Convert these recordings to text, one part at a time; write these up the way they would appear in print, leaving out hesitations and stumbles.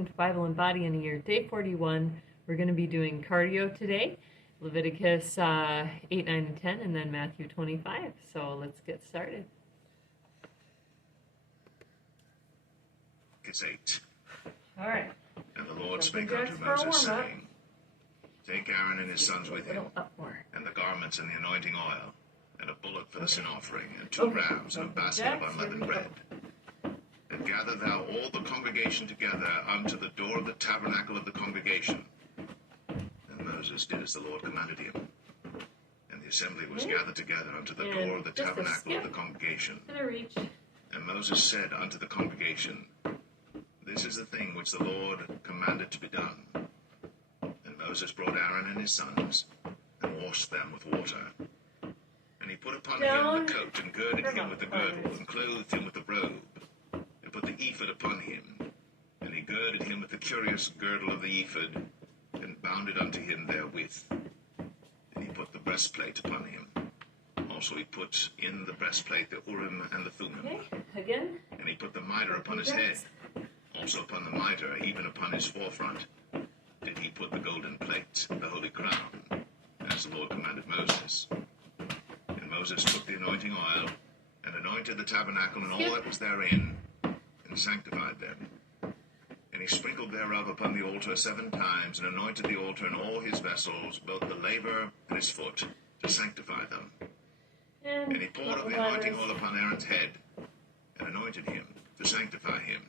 welcome to Bible and Body in a Year, Day 41. We're going to be doing cardio today, Leviticus 8, 9, and 10, and then Matthew 25. So let's get started. It's 8. All right. And the Lord spake unto Moses, saying, Take Aaron and his sons with him, and the garments and the anointing oil, and a bullock for the sin offering, and 2 rams, and a basket of unleavened bread. And gather thou all the congregation together unto the door of the tabernacle of the congregation. And Moses did as the Lord commanded him. And the assembly was gathered together unto the door of the tabernacle of the congregation. And Moses said unto the congregation, This is the thing which the Lord commanded to be done. And Moses brought Aaron and his sons, and washed them with water. And he put upon him the coat, and girded him with the girdle, and clothed him with the robe, and put the ephod upon him. And he girded him with the curious girdle of the ephod, and bound it unto him therewith. And he put the breastplate upon him. Also he put in the breastplate the Urim and the Thummim. And he put the mitre upon his head. Also upon the mitre, even upon his forefront, did he put the golden plate, the holy crown, as the Lord commanded Moses. And Moses took the anointing oil, and anointed the tabernacle and all that was therein, and sanctified them. And he sprinkled thereof upon the altar 7 times, and anointed the altar and all his vessels, both the laver and his foot, to sanctify them. And he poured of the anointing oil upon Aaron's head, and anointed him, to sanctify him.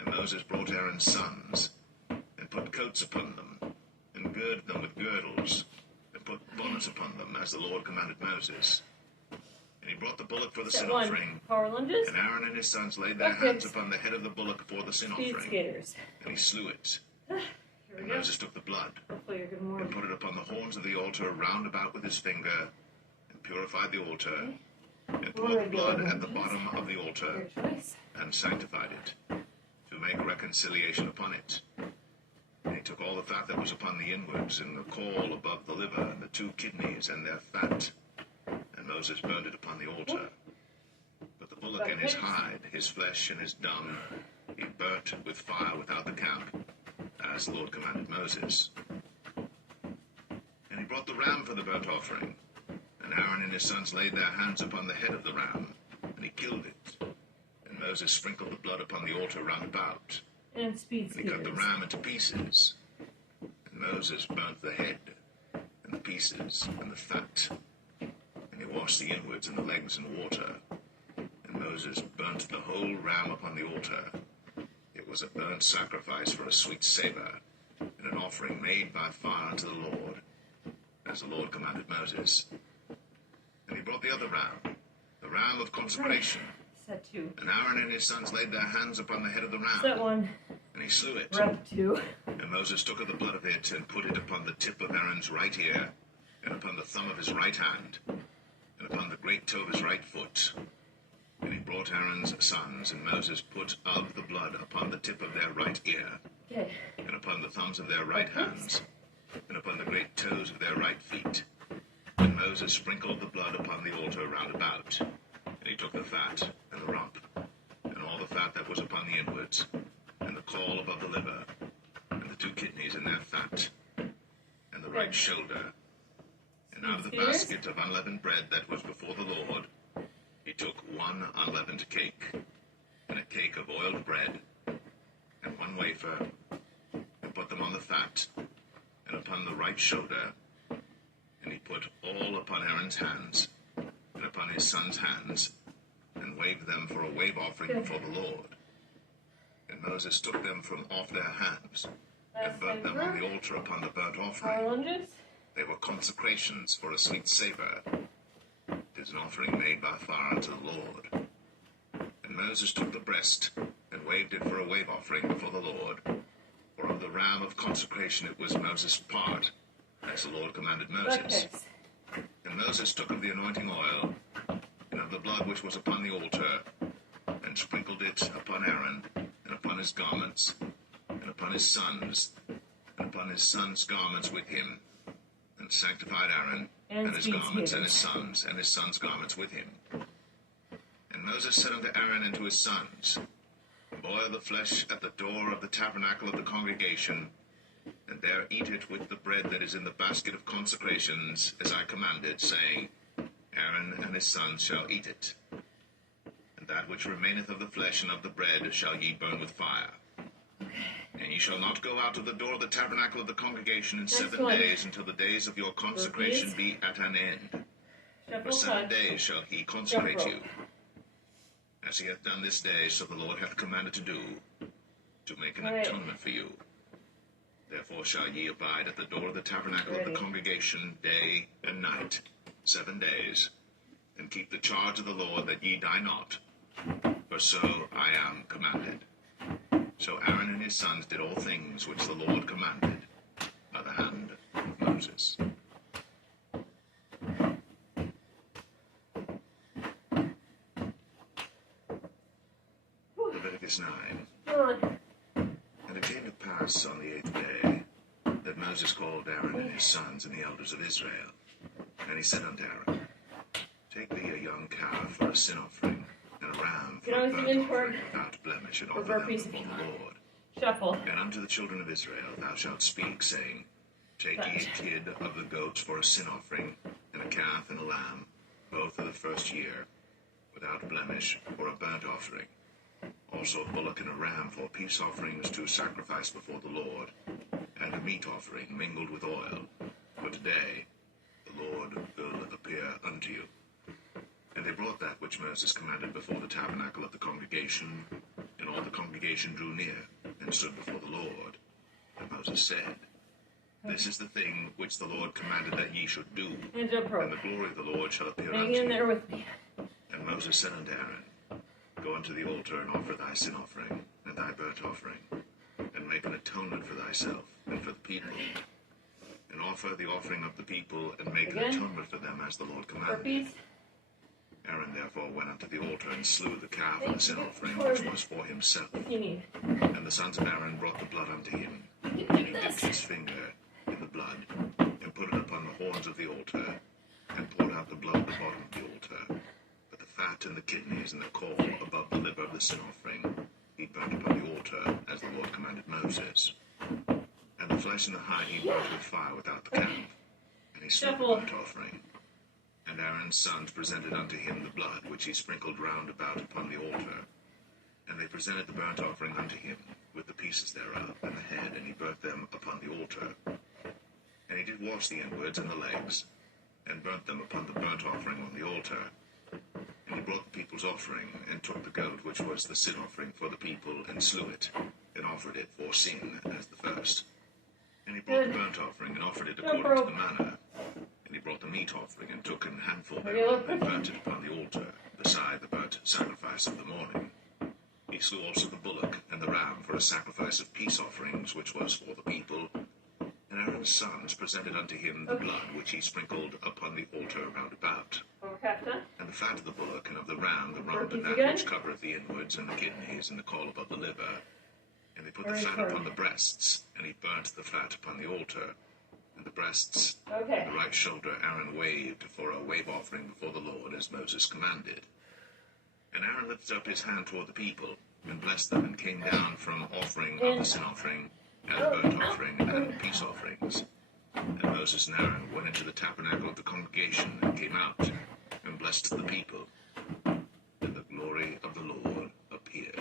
And Moses brought Aaron's sons, and put coats upon them, and girded them with girdles, and put bonnets upon them, as the Lord commanded Moses. And he brought the bullock for the sin offering, and Aaron and his sons laid their hands upon the head of the bullock for the sin offering, and he slew it. And Moses took the blood, and put it upon the horns of the altar round about with his finger, and purified the altar, and poured the blood at the bottom of the altar, and sanctified it, to make reconciliation upon it. And he took all the fat that was upon the inwards, and the caul above the liver, and the 2 kidneys, and their fat. And Moses burned it upon the altar. But the bullock and his hide, his flesh and his dung, he burnt with fire without the camp, as the Lord commanded Moses. And he brought the ram for the burnt offering. And Aaron and his sons laid their hands upon the head of the ram, and he killed it. And Moses sprinkled the blood upon the altar round about. And he cut the ram into pieces. And Moses burnt the head, and the pieces, and the fat. And he washed the inwards and the legs in water. And Moses burnt the whole ram upon the altar. It was a burnt sacrifice for a sweet savour, and an offering made by fire unto the Lord, as the Lord commanded Moses. And he brought the other ram, the ram of consecration. And Aaron and his sons laid their hands upon the head of the ram, and he slew it. And Moses took of the blood of it, and put it upon the tip of Aaron's right ear, and upon the thumb of his right hand, and upon the great toe of his right foot. And he brought Aaron's sons, and Moses put of the blood upon the tip of their right ear, and upon the thumbs of their right hands, and upon the great toes of their right feet. And Moses sprinkled the blood upon the altar round about. And he took the fat, and the rump, and all the fat that was upon the inwards, and the caul above the liver, and the 2 kidneys and their fat, and the right shoulder. And out of the basket of unleavened bread that was before the Lord, he took 1 unleavened cake, and a cake of oiled bread, and 1 wafer, and put them on the fat, and upon the right shoulder. And he put all upon Aaron's hands, and upon his sons' hands, and waved them for a wave offering before the Lord. And Moses took them from off their hands, and burnt them on the altar upon the burnt offering. They were consecrations for a sweet savour. It is an offering made by fire unto the Lord. And Moses took the breast, and waved it for a wave offering before the Lord. For of the ram of consecration it was Moses' part, as the Lord commanded Moses. And Moses took of the anointing oil, and of the blood which was upon the altar, and sprinkled it upon Aaron, and upon his garments, and upon his sons, and upon his sons' garments with him, and sanctified Aaron, and his garments, and his sons' garments with him. And Moses said unto Aaron and to his sons, boil the flesh at the door of the tabernacle of the congregation, and there eat it with the bread that is in the basket of consecrations, as I commanded, saying, Aaron and his sons shall eat it. And that which remaineth of the flesh and of the bread shall ye burn with fire. And ye shall not go out of the door of the tabernacle of the congregation in 7 days until the days of your consecration be at an end. For 7 days shall he consecrate you, as he hath done this day, so the Lord hath commanded to do, to make an atonement for you. Therefore shall ye abide at the door of the tabernacle of the congregation day and night, 7 days, and keep the charge of the Lord, that ye die not, for so I am commanded. So Aaron and his sons did all things which the Lord commanded by the hand of Moses. Leviticus 9. And it came to pass on the 8th day that Moses called Aaron and his sons and the elders of Israel. And he said unto Aaron, Take thee a young calf for a sin offering, and a ram for a burnt offering without blemish, and offer them before the Lord. Shuffle. And unto the children of Israel thou shalt speak, saying, Take ye a kid of the goats for a sin offering, and a calf and a lamb, both of the first year, without blemish, for a burnt offering. Also a bullock and a ram for peace offerings to sacrifice before the Lord, and a meat offering mingled with oil. For today the Lord will appear unto you. And they brought that which Moses commanded before the tabernacle of the congregation, and all the congregation drew near, and stood before the Lord. And Moses said, This is the thing which the Lord commanded that ye should do, and the glory of the Lord shall appear unto you. There with me. And Moses said unto Aaron, Go unto the altar, and offer thy sin offering, and thy burnt offering, and make an atonement for thyself, and for the people. And offer the offering of the people, and make an atonement for them, as the Lord commanded. Aaron therefore went unto the altar, and slew the calf of the sin offering, which was for himself. And the sons of Aaron brought the blood unto him, and he dipped his finger in the blood, and put it upon the horns of the altar, and poured out the blood at the bottom of the altar. But the fat and the kidneys and the caul above the liver of the sin offering he burnt upon the altar, as the Lord commanded Moses. And the flesh and the hide he burnt with fire without the camp, and he slew the burnt offering. And Aaron's sons presented unto him the blood, which he sprinkled round about upon the altar. And they presented the burnt offering unto him, with the pieces thereof, and the head, and he burnt them upon the altar. And he did wash the inwards and the legs, and burnt them upon the burnt offering on the altar. And he brought the people's offering, and took the goat which was the sin offering for the people, and slew it, and offered it for sin as the first. And he brought the burnt offering, and offered it according to the manner. And he brought the meat offering, and took an handful thereof, and burnt it upon the altar, beside the burnt sacrifice of the morning. He slew also the bullock and the ram for a sacrifice of peace offerings, which was for the people. And Aaron's sons presented unto him the blood, which he sprinkled upon the altar round about. And the fat of the bullock and of the ram, the rump, and that which covereth the inwards, and the kidneys, and the caul above the liver. And they put the fat upon the breasts, and he burnt the fat upon the altar. And the breasts and the right shoulder Aaron waved for a wave offering before the Lord, as Moses commanded. And Aaron lifted up his hand toward the people, and blessed them, and came down from offering of the sin offering, and burnt offering, and peace offerings. And Moses and Aaron went into the tabernacle of the congregation, and came out, and blessed the people. And the glory of the Lord appeared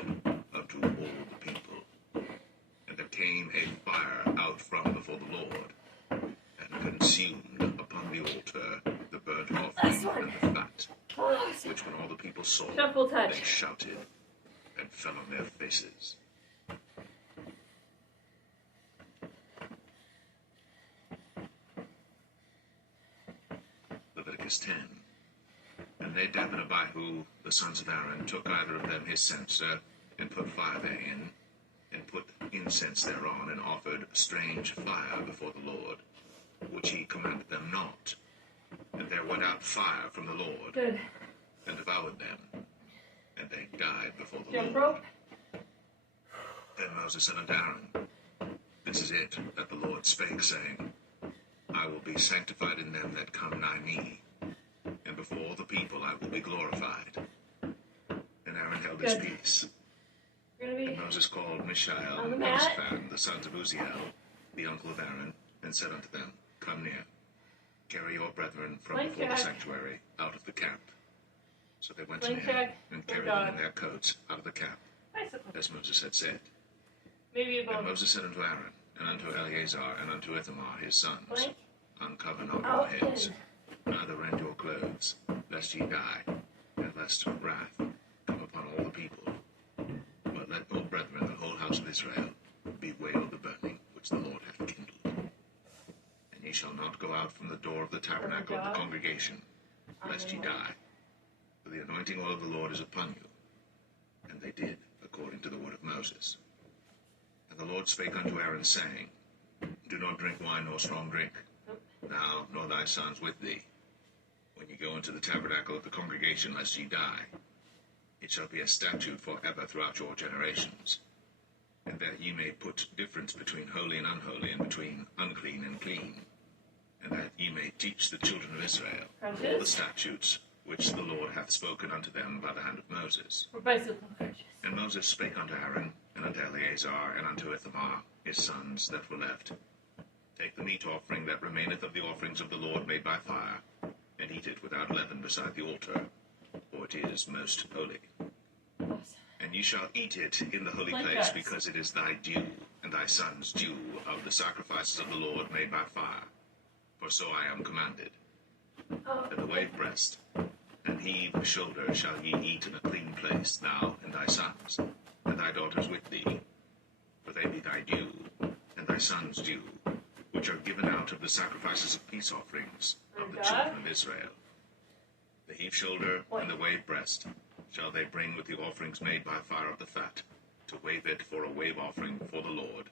unto all the people. And there came a fire out from before the Lord, and consumed upon the altar the burnt offering and the fat, which when all the people saw, they shouted and fell on their faces. Leviticus 10. And Nadab and Abihu, the sons of Aaron, took either of them his censer, and put fire therein, and put incense thereon, and offered strange fire before the Lord, which he commanded them not. And there went out fire from the Lord, and devoured them, and they died before the Lord. Then Moses said unto Aaron, This is it that the Lord spake, saying, I will be sanctified in them that come nigh me, and before the people I will be glorified. And Aaron held his peace. And And Moses called Mishael On the and mat. Elzaphan, the sons of Uzziel, the uncle of Aaron, and said unto them, Come near, carry your brethren from Blank before the check. sanctuary out of the camp. So they went Blank near check. and Oh, carried them God. in their coats out of the camp, Bicycle. as Moses had said. Maybe And about Moses said unto Aaron, and unto Eleazar, and unto Ithamar his sons, blank. Uncover not Oh, your heads, neither rend your clothes, lest ye die, and lest wrath come upon all the people. But let your brethren, the whole house of Israel, bewail the burning which the Lord hath kindled. And ye shall not go out from the door of the tabernacle of the congregation, lest ye die. For the anointing oil of the Lord is upon you. And they did according to the word of Moses. And the Lord spake unto Aaron, saying, Do not drink wine nor strong drink, thou nor thy sons with thee, when ye go into the tabernacle of the congregation, lest ye die. It shall be a statute forever throughout your generations, and that ye may put difference between holy and unholy, and between unclean and clean, and that ye may teach the children of Israel all the statutes which the Lord hath spoken unto them by the hand of Moses. For bicycle crutches. And Moses spake unto Aaron, and unto Eleazar, and unto Ithamar, his sons that were left, Take the meat offering that remaineth of the offerings of the Lord made by fire, and eat it without leaven beside the altar, for it is most holy. And ye shall eat it in the holy place, because it is thy due, and thy son's due, of the sacrifices of the Lord made by fire. For so I am commanded. And the wave breast, and heave shoulder shall ye eat in a clean place, thou and thy sons, and thy daughters with thee, for they be thy due, and thy sons' due, which are given out of the sacrifices of peace offerings of the children of Israel. The heave shoulder and the wave breast shall they bring with the offerings made by fire of the fat, to wave it for a wave offering for the Lord.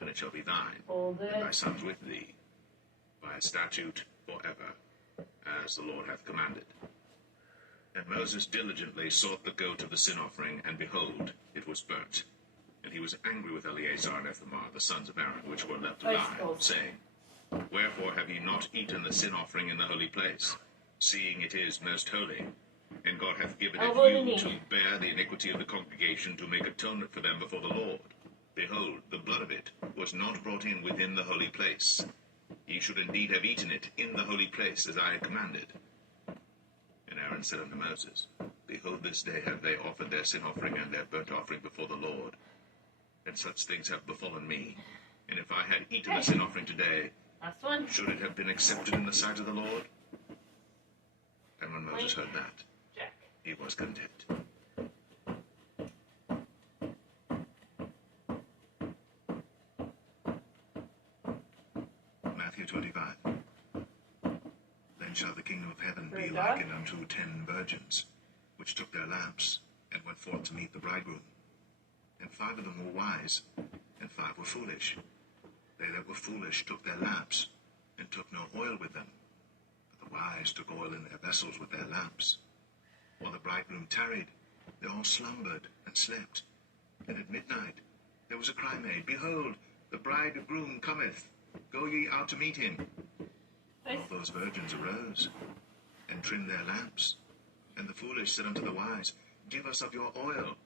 And it shall be thine, and thy sons with thee, by a statute forever, as the Lord hath commanded. And Moses diligently sought the goat of the sin offering, and behold, it was burnt. And he was angry with Eleazar and Ithamar, the sons of Aaron, which were left alive, saying, Wherefore have ye not eaten the sin offering in the holy place, seeing it is most holy? And God hath given it you to bear the iniquity of the congregation, to make atonement for them before the Lord. Behold, the blood of it was not brought in within the holy place. Ye should indeed have eaten it in the holy place, as I had commanded. And Aaron said unto Moses, Behold, this day have they offered their sin offering and their burnt offering before the Lord. And such things have befallen me. And if I had eaten the sin offering today, should it have been accepted in the sight of the Lord? And when Moses heard that, he was content. Matthew 25. Then shall the kingdom of heaven be likened unto 10 virgins, which took their lamps, and went forth to meet the bridegroom. And 5 of them were wise, and 5 were foolish. They that were foolish took their lamps, and took no oil with them. But the wise took oil in their vessels with their lamps. While the bridegroom tarried, they all slumbered and slept. And at midnight there was a cry made, Behold, the bridegroom cometh. Go ye out to meet him. All those virgins arose, and trimmed their lamps. And the foolish said unto the wise, Give us of your oil,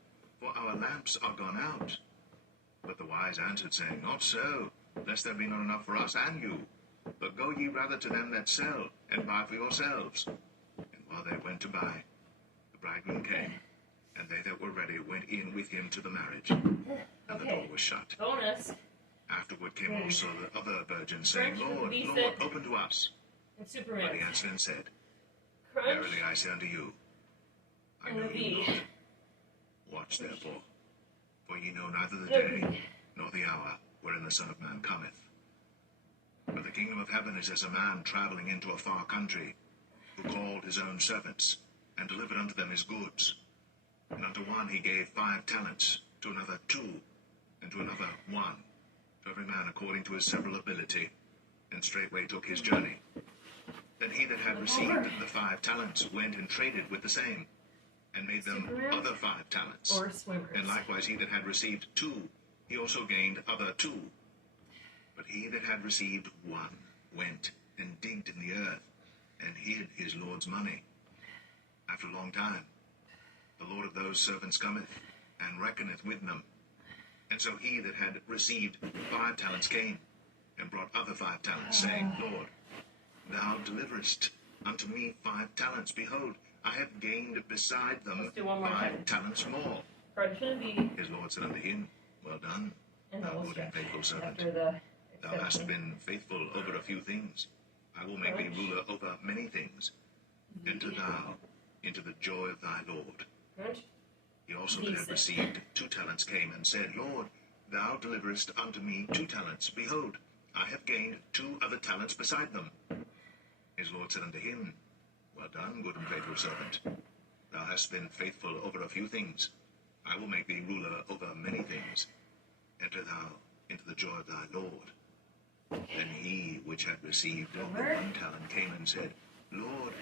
for our lamps are gone out. But the wise answered, saying, Not so, lest there be not enough for us and you. But go ye rather to them that sell, and buy for yourselves. And while they went to buy, the bridegroom came, and they that were ready went in with him to the marriage, and the door was shut. Bonus. Afterward came also the other virgins, saying, Lord, Lord, open to us. And Superman. But he answered and said, Crunch. Verily I say unto you, I know you not. Watch therefore, for ye know neither the day nor the hour wherein the Son of Man cometh. For the kingdom of heaven is as a man traveling into a far country, who called his own servants, and delivered unto them his goods. And unto one he gave 5 talents, to another 2, and to another 1, to every man according to his several ability, and straightway took his journey. Then he that had received the 5 talents went and traded with the same, and made them other 5 talents. Or swimmers. And likewise he that had received 2, he also gained other 2. But he that had received 1 went and digged in the earth, and hid his Lord's money. After a long time, the Lord of those servants cometh, and reckoneth with them. And so he that had received 5 talents came, and brought other 5 talents, saying, Lord, thou deliverest unto me 5 talents. Behold, I have gained beside them 5 talents more. His Lord said unto him, Well done, thou good and faithful servant. Thou hast been faithful over a few things. I will make thee ruler over many things. Enter thou into the joy of thy Lord. He also that had received 2 talents came and said, Lord, thou deliverest unto me 2 talents. Behold, I have gained 2 other talents beside them. His Lord said unto him, Well done, good and faithful servant. Thou hast been faithful over a few things. I will make thee ruler over many things. Enter thou into the joy of thy Lord. Then he which had received the 1 talent came and said, Lord,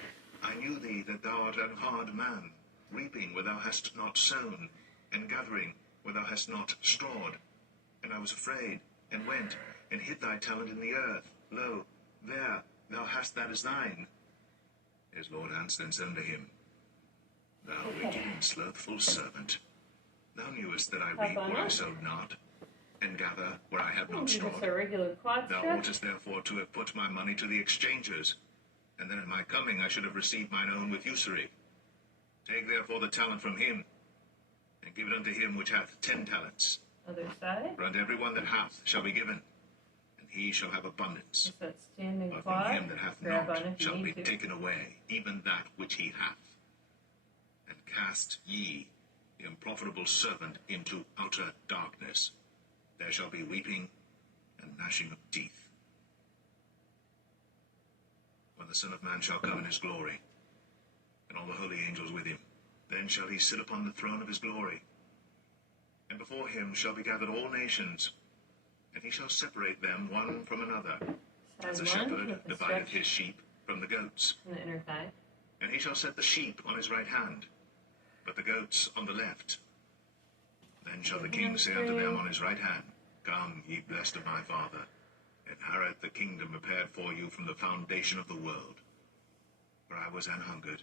I knew thee that thou art an hard man, reaping where thou hast not sown, and gathering where thou hast not strawed. And I was afraid, and went, and hid thy talent in the earth. Lo, there thou hast that as thine. His Lord answered and said unto him, Thou wicked and slothful servant, thou knewest that I reap where I sowed not, and gather where I have not strawed. Thou oughtest therefore to have put my money to the exchangers, and then at my coming I should have received mine own with usury. Take therefore the talent from him, and give it unto him which hath 10 talents. Other side. For unto every one that hath shall be given, and he shall have abundance. But from him that hath not shall be taken away, even that which he hath. And cast ye the unprofitable servant into outer darkness. There shall be weeping and gnashing of teeth. When the Son of Man shall come in his glory, and all the holy angels with him, then shall he sit upon the throne of his glory. And before him shall be gathered all nations, and he shall separate them one from another, as a shepherd divideth his sheep from the goats. The inner thigh. And he shall set the sheep on his right hand, but the goats on the left. Then shall the king say unto them on his right hand, Come, ye blessed of my Father, inherit the kingdom prepared for you from the foundation of the world. For I was an hungered,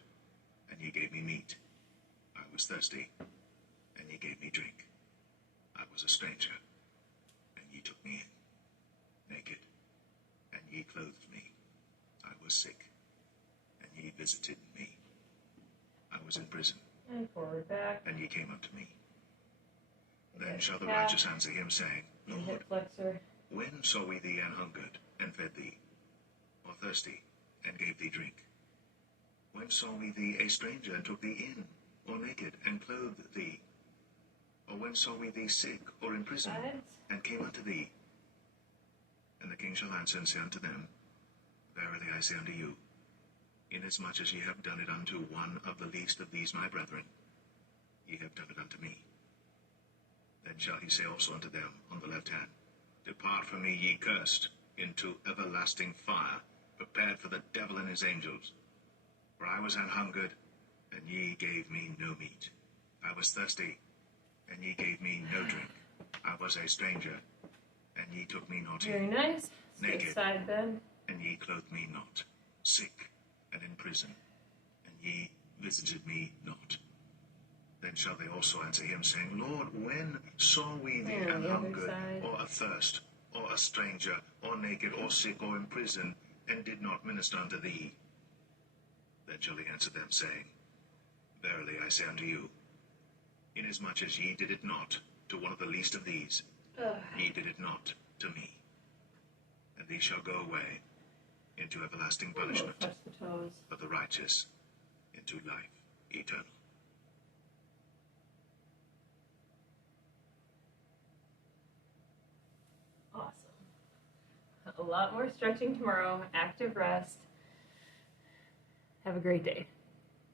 and ye gave me meat. I was thirsty, and ye gave me drink. I was a stranger, and ye took me in. Naked, and ye clothed me. I was sick, and ye visited me. I was in prison, and forward back, and ye came unto me. Then shall the righteous answer him, saying, Lord, when saw we thee an hungered, and fed thee, or thirsty, and gave thee drink? When saw we thee a stranger, and took thee in, or naked, and clothed thee? Or when saw we thee sick, or in prison, and came unto thee? And the king shall answer and say unto them, Verily I say unto you, inasmuch as ye have done it unto one of the least of these my brethren, ye have done it unto me. Then shall he say also unto them on the left hand, Depart from me, ye cursed, into everlasting fire, prepared for the devil and his angels. For I was an hungered, and ye gave me no meat. I was thirsty, and ye gave me no drink. I was a stranger, and ye took me not in. Very nice. Naked, side bend. And ye clothed me not. Sick, and in prison, and ye visited me not. Then shall they also answer him, saying, Lord, when saw we thee an hungered, or athirst, or a stranger, or naked, or sick, or in prison, and did not minister unto thee? Then shall he answer them, saying, Verily I say unto you, inasmuch as ye did it not to one of the least of these, ye did it not to me. And these shall go away into everlasting punishment, but the righteous into life eternal. Awesome. A lot more stretching tomorrow, active rest. Have a great day.